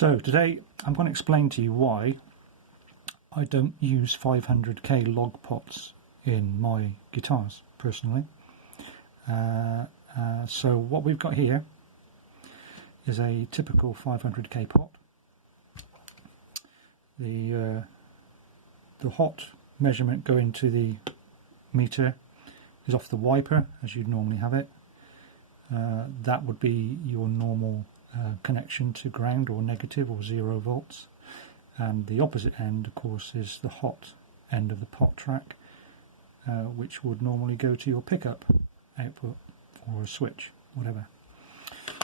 So today I'm going to explain to you why I don't use 500k log pots in my guitars personally. So what we've got here is a typical 500k pot. The hot measurement going to the meter is off the wiper as you'd normally have it. That would be your normal connection to ground or negative or 0 volts, and the opposite end of course is the hot end of the pot track, which would normally go to your pickup output or a switch, whatever.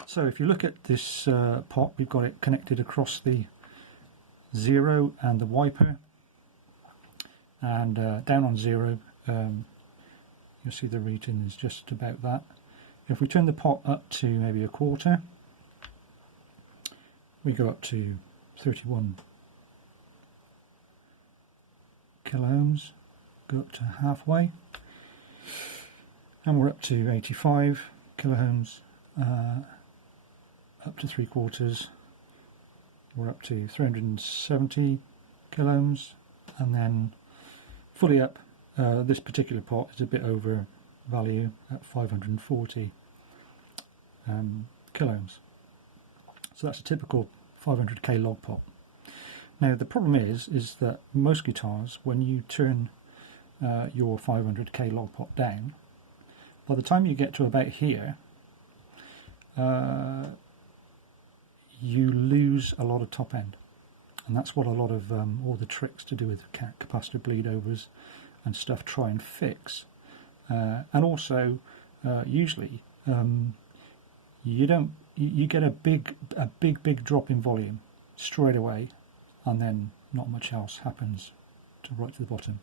So if you look at this pot, we've got it connected across the 0 and the wiper, and down on 0 you'll see the reading is just about that. If we turn the pot up to maybe a quarter, we go up to 31 kiloohms, go up to halfway, and we're up to 85 kiloohms, up to 3/4, we're up to 370 kiloohms, and then fully up, this particular pot is a bit over value at 540 kiloohms. So that's a typical 500k log pot. Now the problem is that most guitars, when you turn your 500k log pot down, by the time you get to about here, you lose a lot of top end, and that's what a lot of all the tricks to do with capacitor bleed overs and stuff try and fix. And also, usually, you get a big drop in volume straight away, and then not much else happens right to the bottom.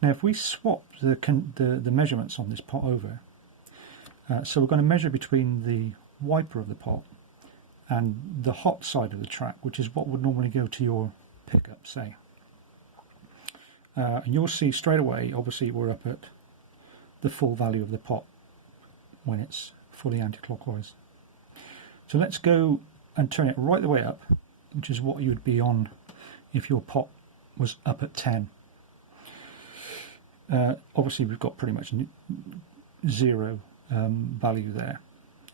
Now, if we swap the measurements on this pot over, so we're going to measure between the wiper of the pot and the hot side of the track, which is what would normally go to your pickup, say. And you'll see straight away, obviously, we're up at the full value of the pot when it's fully anti-clockwise. So let's go and turn it right the way up, which is what you would be on if your pot was up at 10. Obviously we've got pretty much 0 value there.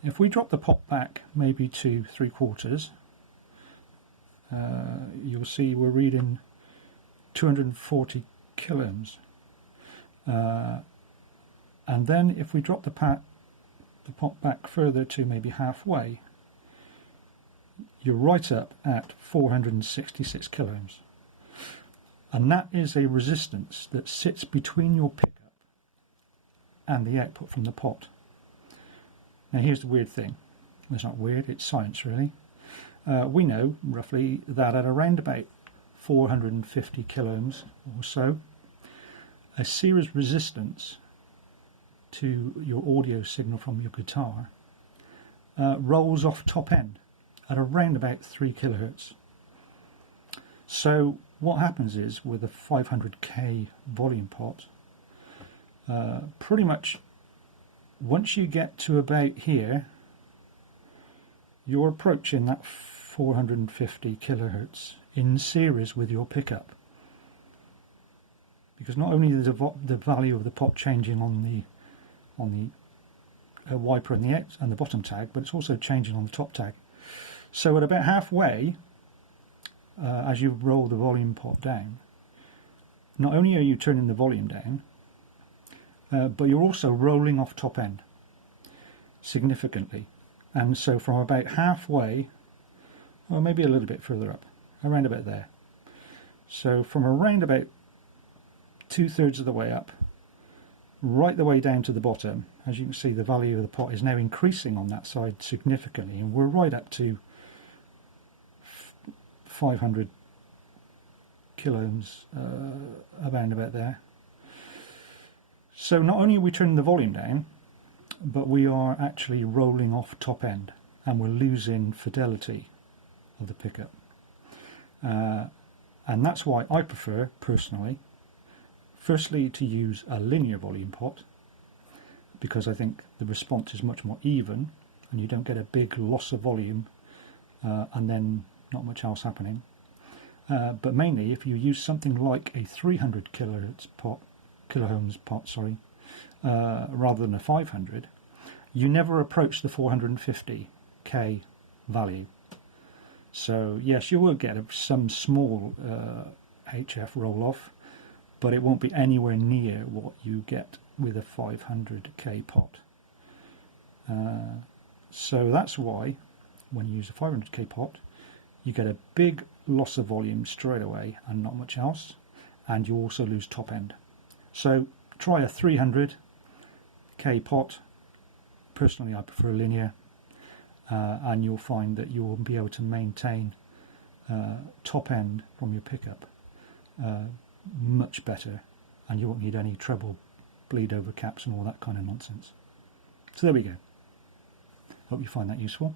If we drop the pot back maybe to 3/4, you'll see we're reading 240 kiloohms. And then if we drop the pot back further to maybe halfway, you're right up at 466 kiloohms. And that is a resistance that sits between your pickup and the output from the pot. Now here's the weird thing. It's not weird, it's science really. We know roughly that at around about 450 kiloohms or so, a series resistance to your audio signal from your guitar rolls off top end at around about 3 kilohertz. So what happens is with a 500k volume pot, pretty much once you get to about here, you're approaching that 450 kilohertz in series with your pickup. Because not only is the value of the pot changing on the wiper and the bottom tag, but it's also changing on the top tag. So at about halfway, as you roll the volume pot down, not only are you turning the volume down, but you're also rolling off top end significantly. And so from about halfway, or maybe a little bit further up, around about there. So from around about 2/3 of the way up, right the way down to the bottom, as you can see, the value of the pot is now increasing on that side significantly, and we're right up to 500 kiloohms, around about there. So not only are we turning the volume down, but we are actually rolling off top end, and we're losing fidelity of the pickup. And that's why I prefer, personally, firstly to use a linear volume pot, because I think the response is much more even and you don't get a big loss of volume and then not much else happening. But mainly if you use something like a 300 kilohertz pot, rather than a 500, you never approach the 450k value. So yes, you will get some small HF roll-off, but it won't be anywhere near what you get with a 500k pot. So that's why when you use a 500k pot, you get a big loss of volume straight away and not much else, and you also lose top end. So try a 300k pot. Personally, I prefer linear, and you'll find that you will be able to maintain top end from your pickup much better, and you won't need any treble bleed over caps and all that kind of nonsense. So there we go. Hope you find that useful.